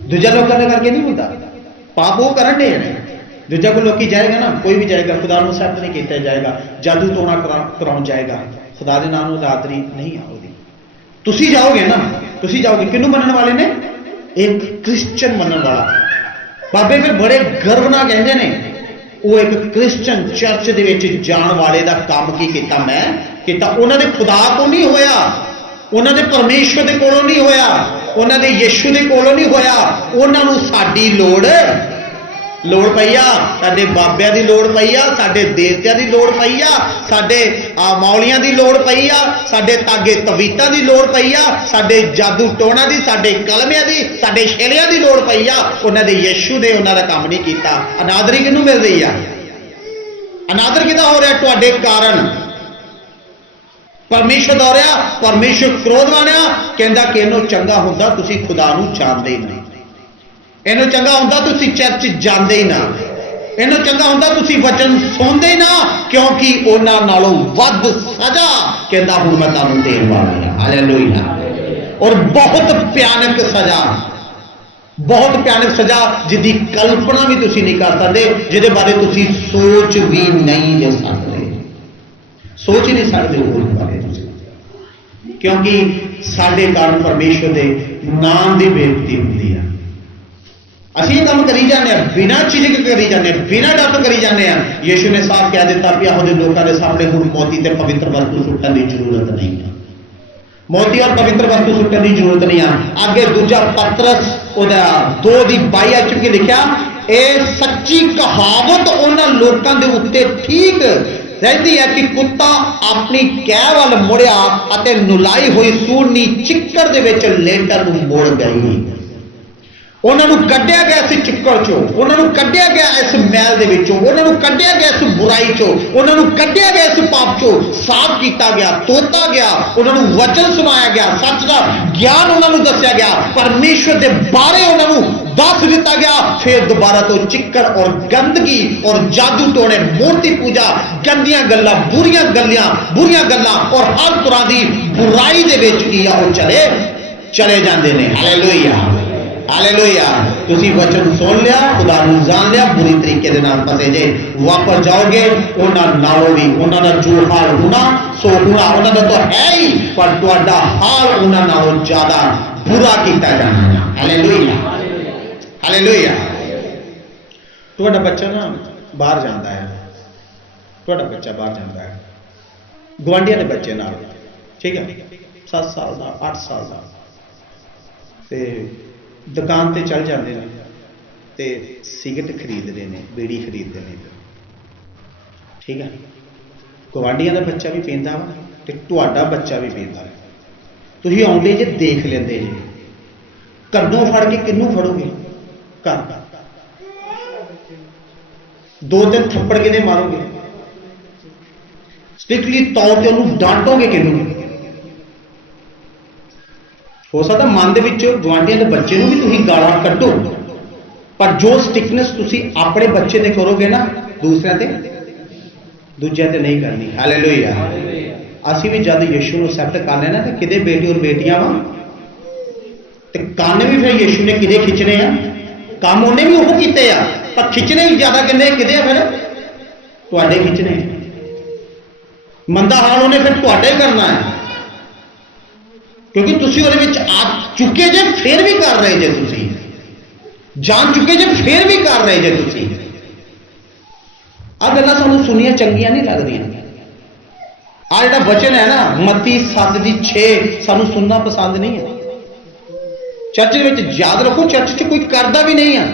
ਦੂਜਾ ਲੋਕਾਂ ਦੇ ਕਰਕੇ ਨਹੀਂ ਹੁੰਦਾ, ਪਾਪ ਉਹ ਕਰਨ ਦੇ ਨੇ। ਦੂਜਾ ਕੋਈ ਲੋਕੀ ਜਾਏਗਾ ਨਾ, ਕੋਈ ਵੀ ਜਾਏਗਾ, ਖੁਦਾ ਨੂੰ ਅਸੈਪਟ ਨਹੀਂ ਕੀਤਾ ਜਾਏਗਾ, ਜਾਦੂ ਟੋਣਾ ਕਰਾਉਣ ਜਾਏਗਾ, ਖੁਦਾ ਦੇ ਨਾਮ ਨੂੰ ਆਦਰੀ ਨਹੀਂ ਆਉਗੀ। ਤੁਸੀਂ ਜਾਓਗੇ ਨਾ, ਤੁਸੀਂ ਜਾਓਗੇ, ਕਿਹਨੂੰ ਮੰਨਣ ਵਾਲੇ ਨੇ? ਇੱਕ ਕ੍ਰਿਸਚਨ ਮੰਨਣ ਵਾਲਾ। ਬਾਬੇ ਫਿਰ ਬੜੇ ਗਰਵ ਨਾਲ ਕਹਿੰਦੇ ਨੇ, ਉਹ ਇੱਕ ਕ੍ਰਿਸਚਨ ਚਰਚ ਦੇ ਵਿੱਚ ਜਾਣ ਵਾਲੇ ਦਾ ਕੰਮ ਕੀ ਕੀਤਾ? ਮੈਂ ਕੀਤਾ। ਉਹਨਾਂ ਦੇ ਖੁਦਾ ਤੋਂ ਨਹੀਂ ਹੋਇਆ, ਉਹਨਾਂ ਦੇ ਪਰਮੇਸ਼ਵਰ ਦੇ ਕੋਲੋਂ ਨਹੀਂ ਹੋਇਆ, ਉਹਨਾਂ ਦੇ ਯਿਸੂ ਦੇ ਕੋਲੋਂ ਨਹੀਂ ਹੋਇਆ। ਉਹਨਾਂ ਨੂੰ ਸਾਡੀ ਲੋੜ ਪਈ ਆ, ਸਾਡੇ ਬਾਬਿਆਂ ਦੀ ਲੋੜ ਪਈ ਆ, ਸਾਡੇ ਦੇਵਤਿਆਂ ਦੀ ਲੋੜ ਪਈ ਆ, ਸਾਡੇ ਮੌਲੀਆਂ ਦੀ ਲੋੜ ਪਈ ਆ, ਸਾਡੇ ਤਾਗੇ ਤਵੀਤਾਂ ਦੀ ਲੋੜ ਪਈ ਆ, ਸਾਡੇ ਜਾਦੂ ਟੋਣਾ ਦੀ, ਸਾਡੇ ਕਲਮਿਆਂ ਦੀ, ਸਾਡੇ ਛੇਲਿਆਂ ਦੀ ਲੋੜ ਪਈ ਆ। ਉਹਨਾਂ ਦੇ ਯਿਸੂ ਨੇ ਉਹਨਾਂ ਦਾ ਕੰਮ ਨਹੀਂ ਕੀਤਾ। ਅਨਾਦਰੀ ਕਿਹਨੂੰ ਮਿਲ ਰਹੀ ਆ? ਅਨਾਦਰ ਕਿਹਦਾ ਹੋ ਰਿਹਾ? ਤੁਹਾਡੇ ਕਾਰਨ। ਪਰਮੇਸ਼ਰ ਦਾ ਹੋ ਰਿਹਾ, ਪਰਮੇਸ਼ਰ ਕ੍ਰੋਧਵਾਨ ਆ, ਕਹਿੰਦਾ ਕਿ ਇਹਨੂੰ ਚੰਗਾ ਹੁੰਦਾ ਤੁਸੀਂ ਖੁਦਾ ਨੂੰ ਜਾਣਦੇ ਹੀ ਨਹੀਂ, ਇਹਨੂੰ ਚੰਗਾ ਹੁੰਦਾ ਤੁਸੀਂ ਚਰਚ ਜਾਂਦੇ ਹੀ ਨਾ, ਇਹਨੂੰ ਚੰਗਾ ਹੁੰਦਾ ਤੁਸੀਂ ਵਚਨ ਸੁਣਦੇ ਹੀ ਨਾ, ਕਿਉਂਕਿ ਉਹਨਾਂ ਨਾਲੋਂ ਵੱਧ ਸਜ਼ਾ ਕਹਿੰਦਾ ਹੁਣ ਮੈਂ ਤੁਹਾਨੂੰ ਦੇਣ ਵਾਲਾ ਹਾਂ। ਹਾਲੇਲੂਇਆ। ਔਰ ਬਹੁਤ ਭਿਆਨਕ ਸਜ਼ਾ, ਬਹੁਤ ਭਿਆਨਕ ਸਜ਼ਾ ਜਿਹਦੀ ਕਲਪਨਾ ਵੀ ਤੁਸੀਂ ਨਹੀਂ ਕਰ ਸਕਦੇ, ਜਿਹਦੇ ਬਾਰੇ ਤੁਸੀਂ ਸੋਚ ਵੀ ਨਹੀਂ ਜੇ ਸਕਦੇ, ਸੋਚ ਹੀ ਨਹੀਂ ਸਕਦੇ ਉਹਦੇ ਬਾਰੇ ਤੁਸੀਂ, ਕਿਉਂਕਿ ਸਾਡੇ ਕਾਰਨ ਪਰਮੇਸ਼ਵਰ ਦੇ ਨਾਮ ਦੀ ਬੇਇੱਜ਼ਤੀ ਹੁੰਦੀ ਆ। ਅਸੀਂ ਇਹ ਕੰਮ ਕਰੀ ਜਾਂਦੇ ਹਾਂ, ਬਿਨਾਂ ਝਿਜਕ ਕਰੀ ਜਾਂਦੇ ਹਾਂ, ਬਿਨਾਂ ਡਰ ਤੋਂ ਕਰੀ ਜਾਂਦੇ ਹਾਂ। ਯਿਸੂ ਨੇ ਸਾਫ਼ ਕਹਿ ਦਿੱਤਾ ਵੀ ਇਹੋ ਜਿਹੇ ਲੋਕਾਂ ਦੇ ਸਾਹਮਣੇ ਹੁਣ ਮੋਤੀ ਤੇ ਪਵਿੱਤਰ ਵਸਤੂ ਸੁੱਟਣ ਦੀ ਜ਼ਰੂਰਤ ਨਹੀਂ ਹੈ। ਮੋਤੀ ਔਰ ਪਵਿੱਤਰ ਵਸਤੂ ਸੁੱਟਣ ਦੀ ਜ਼ਰੂਰਤ ਨਹੀਂ ਆ। ਅੱਗੇ ਦੂਜਾ ਪਤਰਸ ਉਹਦਾ 2:22 ਚ ਕੀ ਲਿਖਿਆ? ਇਹ ਸੱਚੀ ਕਹਾਵਤ ਉਹਨਾਂ ਲੋਕਾਂ ਦੇ ਉੱਤੇ ਠੀਕ ਰਹਿੰਦੀ ਹੈ ਕਿ ਕੁੱਤਾ ਆਪਣੀ ਕਹਿ ਵੱਲ ਮੁੜਿਆ ਅਤੇ ਨੁਲਾਈ ਹੋਈ ਸੂਰਨੀ ਚਿੱਕੜ ਦੇ ਵਿੱਚ ਲੇਟਣ ਨੂੰ ਮੁੜ ਗਈ। ਉਹਨਾਂ ਨੂੰ ਕੱਢਿਆ ਗਿਆ ਇਸ ਚਿੱਕੜ ਚੋਂ, ਉਹਨਾਂ ਨੂੰ ਕੱਢਿਆ ਗਿਆ ਇਸ ਮੈਲ ਦੇ ਵਿੱਚੋਂ, ਉਹਨਾਂ ਨੂੰ ਕੱਢਿਆ ਗਿਆ ਇਸ ਬੁਰਾਈ ਚੋਂ, ਉਹਨਾਂ ਨੂੰ ਕੱਢਿਆ ਗਿਆ ਇਸ ਪਾਪ ਚੋਂ, ਸਾਫ਼ ਕੀਤਾ ਗਿਆ, ਧੋਤਾ ਗਿਆ, ਉਹਨਾਂ ਨੂੰ ਵਚਨ ਸੁਣਾਇਆ ਗਿਆ, ਸੱਚ ਦਾ ਗਿਆਨ ਉਹਨਾਂ ਨੂੰ ਦੱਸਿਆ ਗਿਆ, ਪਰਮੇਸ਼ਵਰ ਦੇ ਬਾਰੇ ਉਹਨਾਂ ਨੂੰ ਦੱਸ ਦਿੱਤਾ ਗਿਆ। ਫਿਰ ਦੁਬਾਰਾ ਤੋਂ ਚਿੱਕੜ ਔਰ ਗੰਦਗੀ ਔਰ ਜਾਦੂ ਟੋਣੇ, ਮੂਰਤੀ ਪੂਜਾ, ਗੰਦੀਆਂ ਗੱਲਾਂ, ਬੁਰੀਆਂ ਗੱਲਾਂ ਔਰ ਹਰ ਤਰ੍ਹਾਂ ਦੀ ਬੁਰਾਈ ਦੇ ਵਿੱਚ ਕੀ ਆ ਉਹ ਚਲੇ ਜਾਂਦੇ ਨੇ। Hallelujah, hallelujah. ਤੁਸੀਂ ਵਚਨ ਸੁਣ ਲਿਆ, ਖੁਦਾ ਨੂੰ ਜਾਣ ਲਿਆ, ਬੁਰੀ ਤਰੀਕੇ ਦੇ ਨਾਲ ਫਸੇ ਜੇ, ਵਾਪਸ ਜਾਓਗੇ ਉਹਨਾਂ ਨਾਲੋਂ ਵੀ, ਉਹਨਾਂ ਦਾ ਜੋ ਹਾਲ ਹੋਣਾ ਸੋ ਹੋਣਾ, ਉਹਨਾਂ ਦਾ ਤਾਂ ਹੈ ਹੀ, ਪਰ ਤੁਹਾਡਾ ਹਾਲ ਉਹਨਾਂ ਨਾਲੋਂ ਜ਼ਿਆਦਾ ਬੁਰਾ ਕੀਤਾ ਜਾਣਾ ਹੈ। Hallelujah, hallelujah. ਤੁਹਾਡਾ ਬੱਚਾ ਨਾ ਬਾਹਰ ਜਾਂਦਾ ਹੈ, ਤੁਹਾਡਾ ਬੱਚਾ ਬਾਹਰ ਜਾਂਦਾ ਹੈ ਗੁਆਂਢੀਆਂ ਦੇ ਬੱਚੇ ਨਾਲ, ਠੀਕ ਹੈ, 7 ਸਾਲ ਦਾ, 8 ਸਾਲ ਦਾ, ਤੇ ਦੁਕਾਨ ਤੇ ਚੱਲ ਜਾਂਦੇ ਨੇ ਤੇ ਸਿਗਰਟ ਖਰੀਦਦੇ ਨੇ, ਬੀੜੀ ਖਰੀਦਦੇ ਨੇ, ਠੀਕ ਹੈ। ਗੁਆਂਢੀਆਂ ਦਾ ਬੱਚਾ ਵੀ ਪੀਂਦਾ ਵਾ ਤੇ ਤੁਹਾਡਾ ਬੱਚਾ ਵੀ ਪੀਂਦਾ। ਤੁਸੀਂ ਆਉਂਦੇ ਜੇ ਦੇਖ ਲੈਂਦੇ ਜੇ, ਘਰੋਂ ਫੜ ਕੇ ਕਿਹਨੂੰ ਫੜੋਗੇ? ਘਰ 2-3 ਥੱਪੜ ਕਿਹਨੇ ਮਾਰੋਗੇ? ਸਟ੍ਰਿਕਟਲੀ ਤੌਰ ਤੇ ਉਹਨੂੰ ਡਾਂਟੋਗੇ ਕਿਹਨੂੰ? ਹੋ ਸਕਦਾ ਮਨ ਦੇ ਵਿੱਚ ਗੁਆਂਢੀਆਂ ਦੇ ਬੱਚੇ ਨੂੰ ਵੀ ਤੁਸੀਂ ਗਾਲਾਂ ਕੱਢੋ, ਪਰ ਜੋ ਸਟਿਕਨੈਸ ਤੁਸੀਂ ਆਪਣੇ ਬੱਚੇ ਤੇ ਕਰੋਗੇ ਨਾ, ਦੂਜਿਆਂ ਤੇ ਨਹੀਂ ਕਰਨੀ। ਹਾਲੇਲੂਇਆ। ਅਸੀਂ ਵੀ ਜਦ ਯਿਸੂ ਨੂੰ ਅਸੈਪਟ ਕਰ ਲੈਣਾ ਤੇ ਕਿਹਦੇ ਬੇਟੇ ਔਰ ਬੇਟੀਆਂ ਵਾ, ਤੇ ਕੰਨ ਵੀ ਫਿਰ ਯਿਸੂ ਨੇ ਕਿਹਦੇ ਖਿੱਚਣੇ ਆ? ਕੰਮ ਉਹਨੇ ਵੀ ਉਹ ਕੀਤੇ ਆ, ਪਰ ਖਿੱਚਣੇ ਵੀ ਜ਼ਿਆਦਾ ਕਿਹਦੇ ਆ? ਫਿਰ ਤੁਹਾਡੇ ਖਿੱਚਣੇ। ਮੰਦਾ ਹਾਲ ਉਹਨੇ ਫਿਰ ਤੁਹਾਡੇ ਕਰਨਾ ਹੈ, ਕਿਉਂਕਿ ਤੁਸੀਂ ਉਹਦੇ ਵਿੱਚ ਆ ਚੁੱਕੇ ਜੇ, ਫਿਰ ਵੀ ਕਰ ਰਹੇ ਜੇ, ਤੁਸੀਂ ਜਾਣ ਚੁੱਕੇ ਜੇ, ਫਿਰ ਵੀ ਕਰ ਰਹੇ ਜੇ ਤੁਸੀਂ। ਆਹ ਗੱਲਾਂ ਸਾਨੂੰ ਸੁਣੀਆਂ ਚੰਗੀਆਂ ਨਹੀਂ ਲੱਗਦੀਆਂ। ਆਹ ਜਿਹੜਾ ਵਚਨ ਹੈ ਨਾ ਮੱਤੀ 7:6 ਸਾਨੂੰ ਸੁਣਨਾ ਪਸੰਦ ਨਹੀਂ ਹੈ। ਚਰਚ ਦੇ ਵਿੱਚ ਯਾਦ ਰੱਖੋ, ਚਰਚ 'ਚ ਕੋਈ ਕਰਦਾ ਵੀ ਨਹੀਂ ਆ,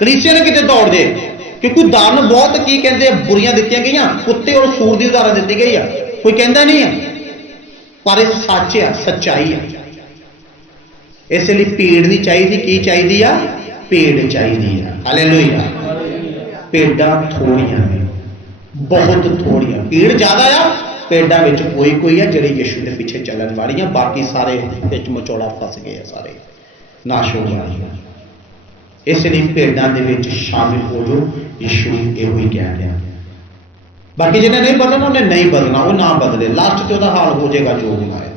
ਕਲੀਸਿਆ ਨੇ ਕਿਤੇ ਦੌੜ ਜੇ, ਕਿਉਂਕਿ ਉਦਾਹਰਨ ਬਹੁਤ ਕੀ ਕਹਿੰਦੇ ਬੁਰੀਆਂ ਦਿੱਤੀਆਂ ਗਈਆਂ, ਕੁੱਤੇ ਔਰ ਸੂਰ ਦੀ ਉਦਾਹਰਨ ਦਿੱਤੀ ਗਈ ਆ, ਕੋਈ ਕਹਿੰਦਾ ਨਹੀਂ ਹੈ, ਪਰ ਇਹ ਸੱਚ ਆ, ਸੱਚਾਈ ਆ। ਇਸ ਲਈ ਭੀੜ ਨਹੀਂ ਚਾਹੀਦੀ, ਕੀ ਚਾਹੀਦੀ ਆ? ਭੀੜ ਚਾਹੀਦੀ ਆ। ਹਾਲੇਲੂਇਆ। ਭੇਡਾਂ ਥੋੜੀਆਂ ਨੇ, ਬਹੁਤ ਥੋੜੀਆਂ, ਭੀੜ ਜ਼ਿਆਦਾ ਆ, ਭੇਡਾਂ ਵਿੱਚ ਕੋਈ ਆ ਜਿਹੜੇ ਯਿਸੂ ਦੇ ਪਿੱਛੇ ਚੱਲਣ ਵਾਲੀਆਂ, ਬਾਕੀ ਸਾਰੇ ਵਿੱਚ ਮਚੋਲਾ ਫਸ ਗਏ ਆ, ਸਾਰੇ ਨਾਸ਼ ਹੋ ਗਏ। ਇਸ ਲਈ ਭੇਡਾਂ ਦੇ ਵਿੱਚ ਸ਼ਾਮਿਲ ਹੋ ਜਾਓ, ਯਿਸੂ ਇਹੋ ਹੀ ਕਹਿ ਰਿਹਾ। बाकी जिन्हें नहीं बदलना उन्हें नहीं बदलना, वो ना बदले, लास्ट से हाल हो जाएगा जो होना है।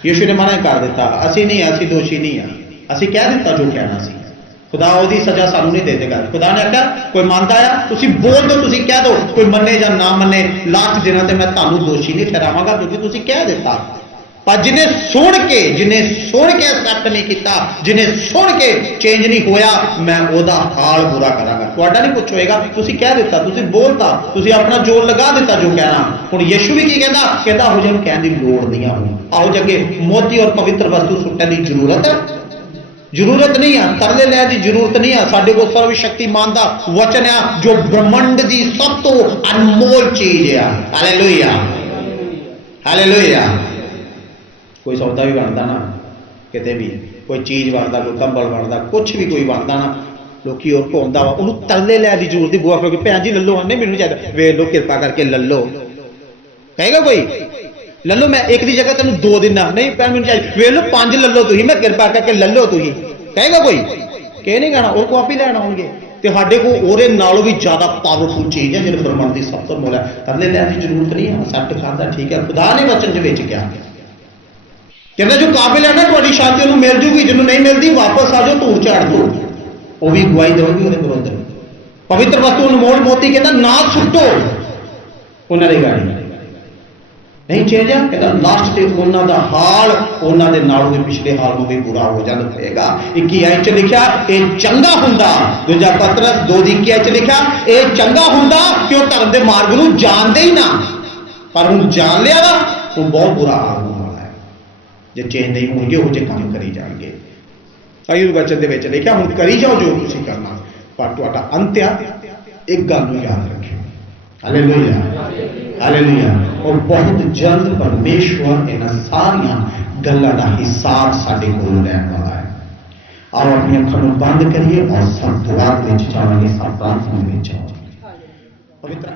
यीशु ने मना कर दिता, असी नहीं, असी दोषी नहीं है, असी कह दिता जो कहना सी, खुदा ਉਹਦੀ सजा सानू नहीं दे देगा। खुदा ने आख्या कोई मानता है तुसी बोल दो, तुसी कह दो, कोई मन्ने या ना मन्ने, लास्ट दिनों ते मैं ਤੁਹਾਨੂੰ दोषी नहीं ठहरावांगा क्योंकि तुसी कह दिता। पर जिन्हें सुन के एक्सेप्ट नहीं किया, जिन्हें सुन के चेंज नहीं होया, मैं ओदा हाल बुरा करांगा। तुहाडा नहीं कुछ होएगा, तुसी कह दिता, तुसी बोलता, तुसी अपना जोर लगा दिता जो कहना। हुण यीशु भी की कहता, कहता हो जिन्हें कहने की लोड़ नहीं आ, आओ जगे मोती और पवित्र वस्तु सुट्टण की जरूरत नहीं है, तरले लैण की जरूरत नहीं है। साडे कोल सर्वशक्तिमान दा वचन है जो ब्रह्मंड की सब तो अनमोल चीज है। Hallelujah, hallelujah. कोई सौदा भी बनता ना, किते भी कोई चीज बनता, कोई कंबल बनता, कुछ भी कोई बनता ना, लोग और को आंदा वा उन्होंने तरले लैण की जरूरत नहीं। बुआ क्योंकि भैन जी ललो, नहीं मैनूं चाहिए, वे लो कृपा करके ललो, कहेगा कोई ललो, मैं एक की जगह तेन 2 दिन नहीं भैन मैनूं चाहिए, वे लो 5 ललो तुसीं, मैं कृपा करके ललो तुसीं, कहेगा कोई, कह नहीं कहना, और को आप ही लैन आउणगे। ते साडे को ओहदे नालों भी ज्यादा पावरफुल चीज है जिहड़ी ब्रह्मंड की सब तो मोल है। तरले लैण की जरूरत नहीं है, एक्सेप्ट करदा, ठीक है। खुदा ने वचन दे विच क्या कहना, जो काबिल है ना तुहाडी शांति उन्हें मिल जूगी, जिन्होंने नहीं मिलती वापस आ जाओ, धूड़ झाड़ दो, वो भी गवाही देगी उहदे विरुद्ध। पवित्र वस्तु अनमोल मोती कहता ना सुट्टो उन्होंने गाड़ी नहीं चेंज है, कहता लास्ट से उन्होंने दा हाल उन्होंने नालों के पिछले हाल में भी बुरा हो जाना पड़ेगा। 21 च लिखा ये चंगा हुंदा, दूजा पतरस 2:21 च लिखा ये चंगा हुंदा कि वह धर्म के मार्ग को जानते ही ना, पर हुण जान लिया ना वो बहुत बुरा हाल होने वाला है जे चेंज नहीं होंगे, वो जो काम करी जाएंगे। अयुब वचन के विच लिखा हुण करी जाओ जो तुसीं करना, पर तुहाडा अंत आ, एक गल नूं याद रखियो। Hallelujah, hallelujah. और बहुत जल्द परमेश्वर इन सारिया गल्लां दा हिसाब साडे कोल लैण वाला है। आओ अपनी अखां नूं बंद करिए और सब दुआ विच जावांगे, सब प्रार्थना विच जावांगे। पवित्र